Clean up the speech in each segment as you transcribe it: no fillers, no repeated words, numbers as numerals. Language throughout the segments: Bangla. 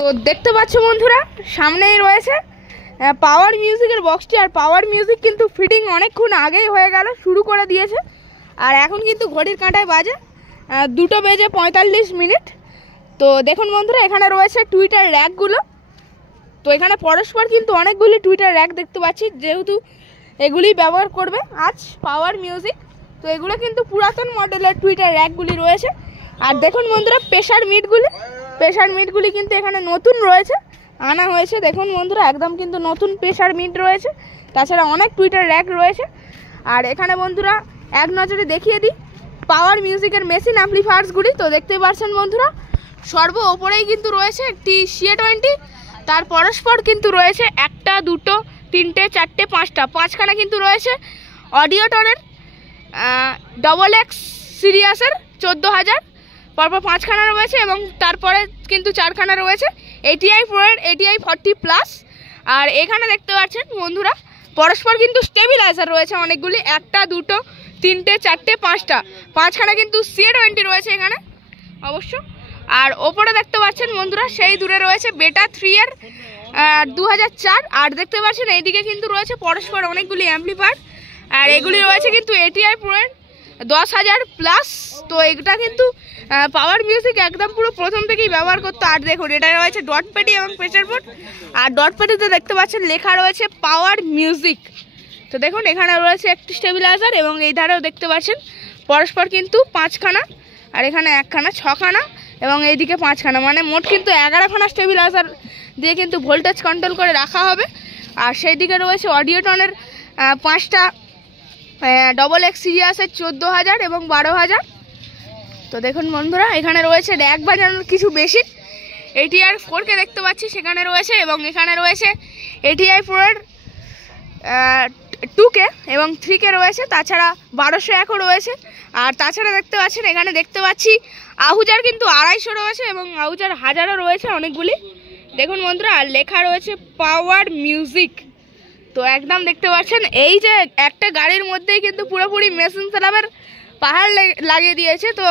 তো দেখতে পাচ্ছ বন্ধুরা সামনেই রয়েছে পাওয়ার মিউজিকের বক্সটি। আর পাওয়ার মিউজিক কিন্তু ফিটিং অনেকক্ষণ আগেই হয়ে গেল, শুরু করে দিয়েছে। আর এখন কিন্তু ঘড়ির কাঁটায় বাজে 2:45। তো দেখুন বন্ধুরা এখানে রয়েছে টুইটার র্যাকগুলো। তো এখানে পরস্পর কিন্তু অনেকগুলি টুইটার র্যাক দেখতে পাচ্ছি, যেহেতু এগুলি ব্যবহার করবে আজ পাওয়ার মিউজিক। তো এগুলো কিন্তু পুরাতন মডেলের টুইটার র্যাকগুলি রয়েছে। আর দেখুন বন্ধুরা প্রেশার মিটগুলি কিন্তু এখানে নতুন রয়েছে, আনা হয়েছে। দেখুন বন্ধুরা একদম কিন্তু নতুন প্রেশার মিট রয়েছে, তাছাড়া অনেক টুইটার র্যাক রয়েছে। আর এখানে বন্ধুরা এক নজরে দেখিয়ে দিই পাওয়ার মিউজিকের মেশিন অ্যাম্পলিফায়ার্সগুলি। তো দেখতে পাচ্ছেন বন্ধুরা সর্ব ওপরেই কিন্তু রয়েছে একটি CA20, তার পরস্পর কিন্তু রয়েছে 1, 2, 3, 4, 5টা, 5খানা কিন্তু রয়েছে অডিওটনের XX সিরিয়াসের 14,000, পরপর 5খানা রয়েছে এবং তারপরে কিন্তু 4খানা রয়েছে ATI Pro এর ATI 40+। আর এখানে দেখতে পাচ্ছেন বন্ধুরা পরস্পর কিন্তু স্টেবিলাইজার রয়েছে অনেকগুলি, 1, 2, 3, 4, 5টা, 5খানা কিন্তু CA20 রয়েছে এখানে অবশ্য। আর ওপরে দেখতে পাচ্ছেন বন্ধুরা সেই দূরে রয়েছে বেটা 3 এর 2004। আর দেখতে পাচ্ছেন এইদিকে কিন্তু রয়েছে পরস্পর অনেকগুলি অ্যাম্পলিফায়ার, আর এগুলি রয়েছে কিন্তু ATI Pro এর 10,000+। তো এটা কিন্তু পাওয়ার মিউজিক একদম পুরো প্রথম থেকেই ব্যবহার করতো। আর দেখুন এটা রয়েছে ডট পেডি এবং প্রেসার বোর্ড। আর ডট পেডিতে দেখতে পাচ্ছেন লেখা রয়েছে পাওয়ার মিউজিক। তো দেখুন এখানে রয়েছে একটি স্টেবিলাইজার এবং এই ধারেও দেখতে পাচ্ছেন পরস্পর কিন্তু 5খানা, আর এখানে 1খানা, 6খানা এবং এইদিকে 5খানা, মানে মোট কিন্তু 11খানা স্টেবিলাইজার দিয়ে কিন্তু ভোল্টেজ কন্ট্রোল করে রাখা হবে। আর সেই দিকে রয়েছে অডিওটনের 5টা XX সিরিয়াসের 14,000 এবং 12,000। তো দেখুন বন্ধুরা এখানে রয়েছে র্যাক বাজানোর কিছু বেশি, ATI 4K দেখতে পাচ্ছি সেখানে রয়েছে, এবং এখানে রয়েছে ATI Pro এর 2K এবং 3K রয়েছে, তাছাড়া 1201ও রয়েছে। আর তাছাড়া দেখতে পাচ্ছেন এখানে দেখতে পাচ্ছি আহুজার কিন্তু 250 রয়েছে এবং আহুজার 1000ও রয়েছে অনেকগুলি। দেখুন বন্ধুরা আর লেখা রয়েছে পাওয়ার মিউজিক। তো একদম দেখতে পাচ্ছেন এই যে একটা গাড়ির মধ্যেই কিন্তু পুরোপুরি মেশিন সেটআপের পাহাড় লাগিয়ে দিয়েছে। তো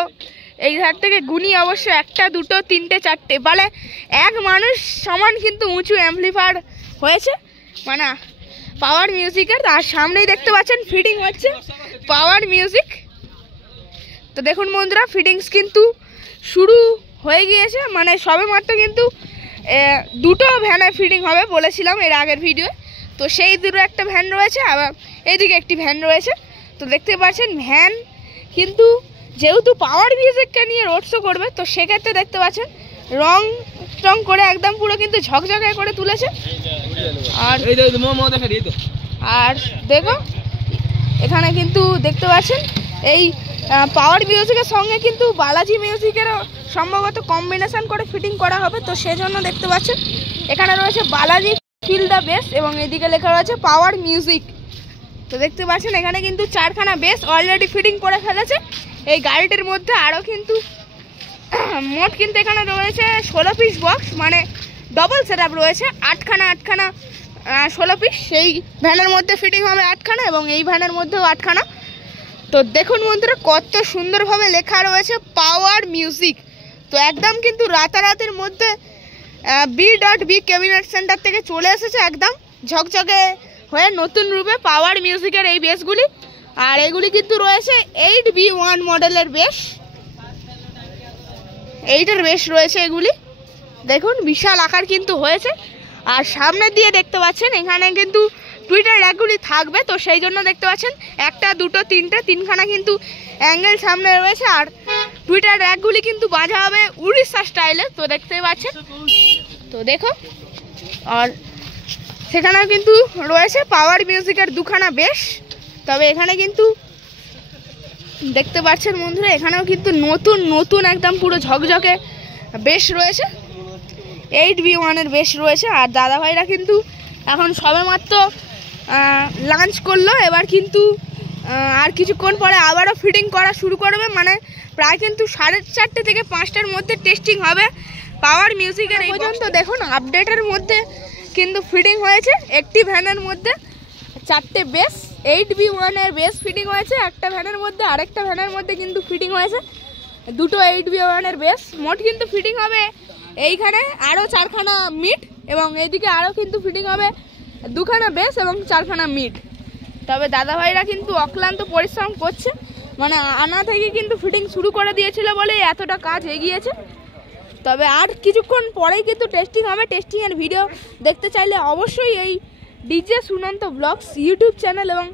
এই ধার থেকে গুনি অবশ্য 1, 2, 3, 4টে, বলে এক মানুষ সমান কিন্তু উঁচু অ্যাম্পলিফায়ার হয়েছে মানে পাওয়ার মিউজিকের। আর সামনেই দেখতে পাচ্ছেন ফিটিং হচ্ছে পাওয়ার মিউজিক। তো দেখুন বন্ধুরা ফিটিংস কিন্তু শুরু হয়ে গিয়েছে, মানে সবে মাত্র কিন্তু 2টো ভ্যানে ফিটিং হবে বলেছিলাম এর আগের ভিডিও। তো সেই দূরে একটা ভ্যান রয়েছে, আবার এইদিকে একটি ভ্যান রয়েছে। তো দেখতে পাচ্ছেন ভ্যান কিন্তু যেহেতু পাওয়ার মিউজিককে নিয়ে রোড শো করবে, তো সেক্ষেত্রে দেখতে পাচ্ছেন রং করে একদম পুরো কিন্তু ঝকঝকে করে তুলেছে। আর দেখো এখানে কিন্তু দেখতে পাচ্ছেন এই পাওয়ার মিউজিকের সঙ্গে কিন্তু বালাজি মিউজিকেরও সম্ভবত কম্বিনেশন করে ফিটিং করা হবে। তো সেজন্য দেখতে পাচ্ছেন এখানে রয়েছে বালাজি ফিল দ্য বেস এবং এদিকে লেখা রয়েছে পাওয়ার মিউজিক। তো দেখতে পাচ্ছেন এখানে কিন্তু 4খানা বেস অলরেডি ফিটিং করে ফেলেছে এই গাড়িটির মধ্যে। আরও কিন্তু মোট কিন্তু এখানে রয়েছে 16 পিস বক্স, মানে ডবল সেটআপ রয়েছে 8খানা 16 পিস। সেই ভ্যানের মধ্যে ফিটিং হবে 8খানা এবং এই ভ্যানের মধ্যেও 8খানা। তো দেখুন বন্ধুরা কত সুন্দরভাবে লেখা রয়েছে পাওয়ার মিউজিক। তো একদম কিন্তু রাতারাতির মধ্যে B.B ক্যাবিনেট সেন্টার থেকে চলে এসেছে একদম ঝকঝকে হয়ে নতুন রূপে পাওয়ার মিউজিকের এই বেসগুলি। আর এগুলি কিন্তু রয়েছে 8B1 মডেলের বেস, 8-এর বেস রয়েছে এগুলি। দেখুন বিশাল আকার কিন্তু হয়েছে। আর সামনে দিয়ে দেখতে পাচ্ছেন এখানে কিন্তু টুইটার র্যাকগুলি থাকবে। তো সেই জন্য দেখতে পাচ্ছেন 1, 2, 3খানা কিন্তু অ্যাঙ্গেল সামনে রয়েছে। আর টুইটার র্যাকগুলি কিন্তু বাজা হবে উড়িষ্যা স্টাইলে, তো দেখতে পাচ্ছেন। তো দেখো আর সেখানেও কিন্তু রয়েছে পাওয়ার মিউজিকের 2খানা বেস। তবে এখানে কিন্তু দেখতে পাচ্ছেন বন্ধুরা এখানেও কিন্তু নতুন একদম পুরো ঝকঝকে বেস রয়েছে, 8B1-এর বেস রয়েছে। আর দাদাভাইরা কিন্তু এখন সবেমাত্র লাঞ্চ করলো, এবার কিন্তু আর কিছুক্ষণ পরে আবারও ফিটিং করা শুরু করবে, মানে প্রায় কিন্তু 4:30 থেকে 5টার মধ্যে টেস্টিং হবে পাওয়ার মিউজিকের। এই পর্যন্ত দেখুন আপডেটের মধ্যে কিন্তু ফিটিং হয়েছে একটি ভ্যানের মধ্যে 4টে বেস, 8B1-এর বেস ফিটিং হয়েছে একটা ভ্যানের মধ্যে, আরেকটা ভ্যানের মধ্যে কিন্তু ফিটিং হয়েছে 2টো 8B1-এর বেস। মোট কিন্তু ফিটিং হবে এইখানে আরও 4খানা মিট এবং এইদিকে আরও কিন্তু ফিটিং হবে 2খানা বেস এবং 4খানা মিট। তবে দাদাভাইরা কিন্তু অক্লান্ত পরিশ্রম করছে, মানে আনা থেকে কিন্তু ফিটিং শুরু করে দিয়েছিল বলে এতটা কাজ এগিয়েছে। তবে আর কিছুক্ষণ পরেই কিন্তু টেস্টিং হবে। টেস্টিংয়ের ভিডিও দেখতে চাইলে অবশ্যই এই DJ Sunanta blogs YouTube channel এবং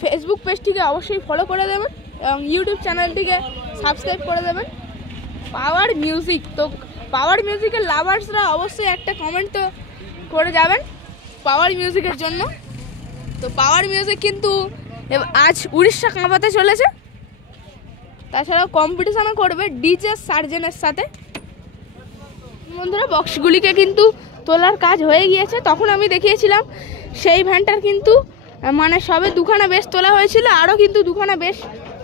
ফেসবুক পেজটিকে অবশ্যই ফলো করে দেবেন এবং ইউটিউব চ্যানেলটিকে সাবস্ক্রাইব করে দেবেন। পাওয়ার মিউজিক, তো পাওয়ার মিউজিকের লাভার্সরা অবশ্যই একটা কমেন্ট তো করে যাবেন পাওয়ার মিউজিকের জন্য। তো পাওয়ার মিউজিক কিন্তু আজ উড়িষ্যা কাঁপাতে চলেছে, তাছাড়াও কম্পিটিশনও করবে ডিজে সার্জেনের সাথে। বন্ধুরা বক্সগুলিকে কিন্তু তোলার কাজ হয়ে গিয়েছে। তখন আমি দেখিয়েছিলাম সেই ভ্যানটার কিন্তু মানে সবে 2খানা বেশ তোলা হয়েছিল, আরও কিন্তু 2খানা বেশ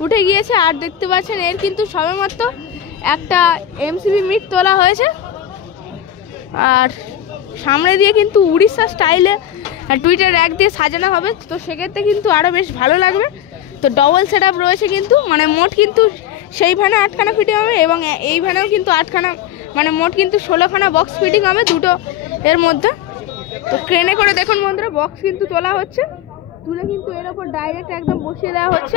উঠে গিয়েছে। আর দেখতে পাচ্ছেন এর কিন্তু সবেমাত্র একটা এমসিবি মিট তোলা হয়েছে। আর সামনে দিয়ে কিন্তু উড়িষ্যা স্টাইলে টুইটার র্যাক দিয়ে সাজানো হবে, তো সেক্ষেত্রে কিন্তু আরও বেশ ভালো লাগবে। তো ডবল সেট আপ রয়েছে কিন্তু, মানে মোট কিন্তু সেই ভ্যানে 8খানা ফিটিং হবে এবং এই ভ্যানেও কিন্তু 8খানা, মানে মোট কিন্তু 16খানা বক্স ফিটিং হবে দুটো এর মধ্যে। তো ট্রেনে করে দেখুন বন্ধুরা বক্স কিন্তু তোলা হচ্ছে, তুলে কিন্তু এর ওপর ডাইরেক্ট একদম বসিয়ে দেওয়া হচ্ছে।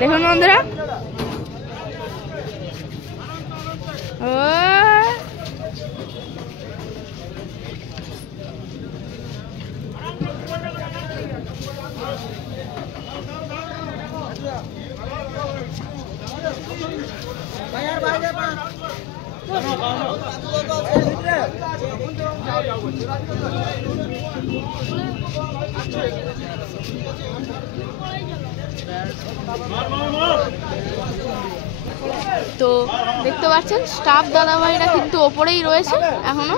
দেখুন বন্ধুরা তো দেখতে পাচ্ছেন স্টাফ দাদাভাইরা কিন্তু ওপরেই রয়েছে এখনো,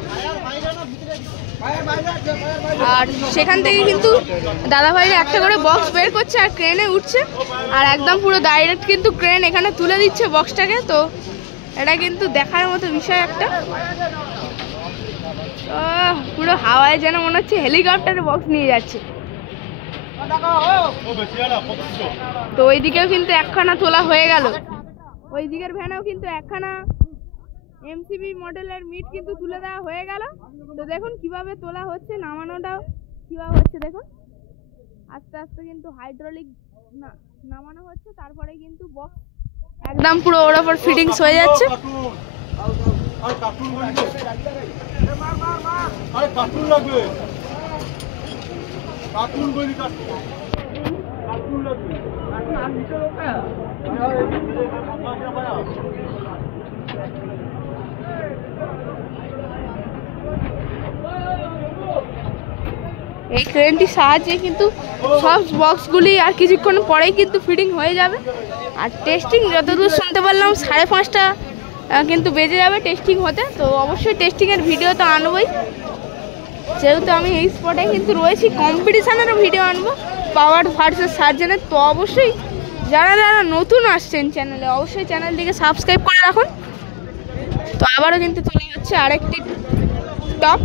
আর সেখান থেকে কিন্তু দাদাভাইরা একটা করে বক্স বের করছে আর ক্রেনে উঠছে, আর একদম পুরো ডাইরেক্ট কিন্তু ক্রেন এখানে তুলে দিচ্ছে বক্সটাকে। তো এটা কিন্তু দেখার মতো বিষয় একটা, পুরো হাওয়ায় যেন মনে হচ্ছে হেলিকপ্টারে বক্স নিয়ে যাচ্ছে। তো ওইদিকেও কিন্তু 1খানা তোলা হয়ে গেল, ওই দিকের ভ্যানেও কিন্তু 1খানা এমসিবি মডেলের মিট কিন্তু তুলে দেওয়া হয়ে গেল। তো দেখুন কিভাবে তোলা হচ্ছে, নামানোটাও কিভাবে হচ্ছে দেখুন। আস্তে আস্তে কিন্তু হাইড্রোলিক নামানো হচ্ছে, তারপরে কিন্তু বক্স একদম পুরো ওর ওপর ফিটিংস হয়ে যাচ্ছে। এই ক্রেনটির সাহায্যে কিন্তু সব বক্সগুলি আর কিছুক্ষণ পরেই কিন্তু ফিটিং হয়ে যাবে। আর টেস্টিং যতদূর শুনতে পারলাম 5:30 কিন্তু বেজে যাবে টেস্টিং হতে। তো অবশ্যই টেস্টিংয়ের ভিডিও তো আনবই, যেহেতু আমি এই স্পটে কিন্তু রয়েছি। কম্পিটিশানেরও ভিডিও আনবো পাওয়ার ভার্সেস সার্জেনের। তো অবশ্যই যারা যারা নতুন আসছেন চ্যানেলে অবশ্যই চ্যানেলটিকে সাবস্ক্রাইব করে রাখুন। তো আবারও কিন্তু চলে যাচ্ছে আরেকটি টপ।